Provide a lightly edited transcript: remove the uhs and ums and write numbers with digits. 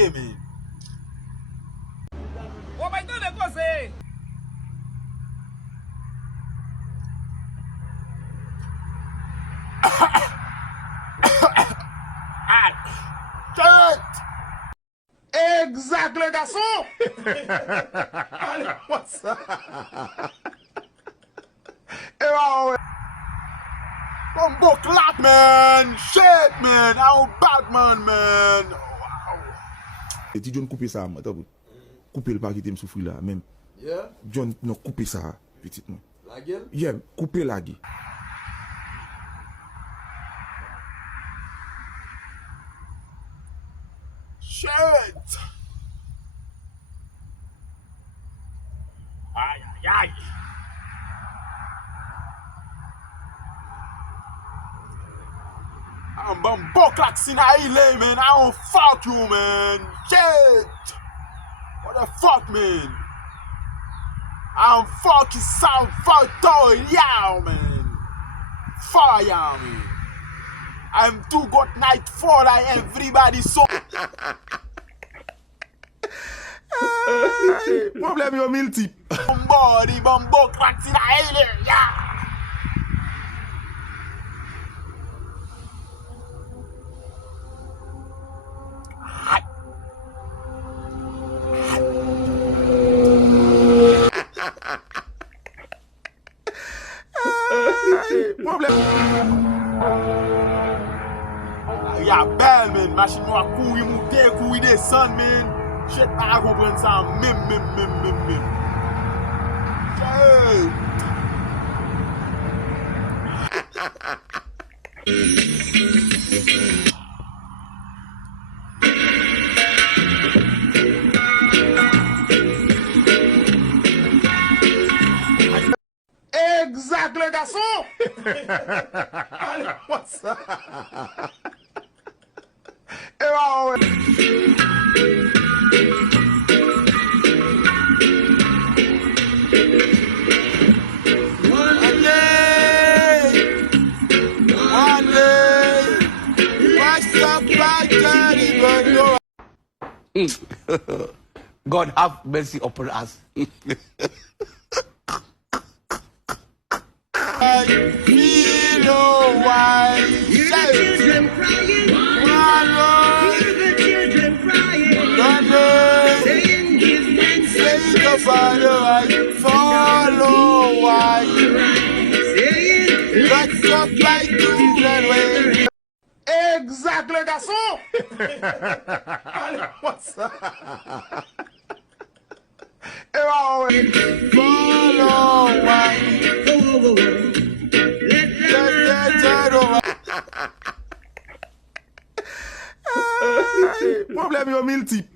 lay, man. What am I doing, Jose? Exactly, gason! What's up? Bumbo clock, man! Shit, man! I'm Batman, man! Et si John coupe ça, couper le paquet de souffrir là, même. Yeah? John, non, couper ça, petit moi. La gueule? Yeah, couper la gueule. Shit! Aïe, aïe, aïe! I'm bumbo clock Sinaile, man! I don't fuck you, man! Shit! What the fuck, man? I'm fucking sound fuck toy, yeah, man! Fire, man! I'm too good night for like everybody so. Problème yo multiple. Bumbo cracks in the alien, yeah. Problème. Yeah, belle, man. Machine noire couille, monter, couille descendre, man. Shit, pas comprendre ça. Mim. Hey. Exactly, gason! What's up? God have mercy upon us. I feel no why. Hear the children crying. Hear the children crying. Saying give thanks and praise Follow why. saying Let's up like you that way. Exactly, gason! What's up? Follow why. Problème yo multiple.